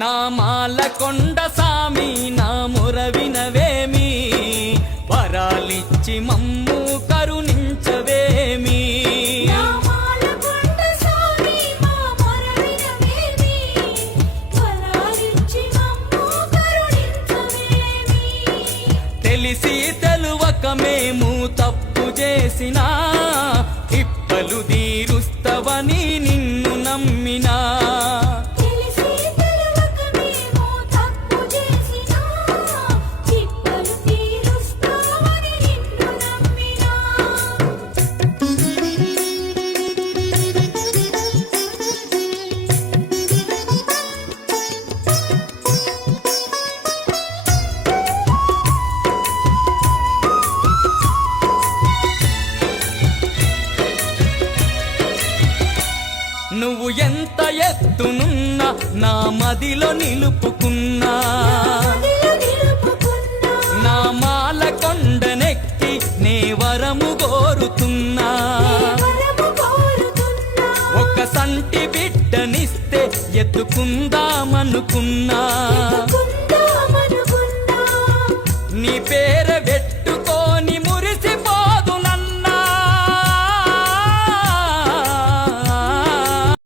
నా మాలకొండ సామి నా మొరవినవేమి, వరాలిచ్చి మమ్ము కరుణించవేమి. తెలిసి తెలువక మేము తప్పు చేసినా, తిప్పలు తీరుస్తవని నిన్ను నమ్మినా. నువ్వు ఎంత ఎత్తునున్నా నా మదిలో నిలుపుకున్నా, నా మాల కొండనెక్కి నే వరము కోరుతున్నా. ఒక సంటి బిడ్డనిస్తే ఎత్తుకుందామనుకున్నా,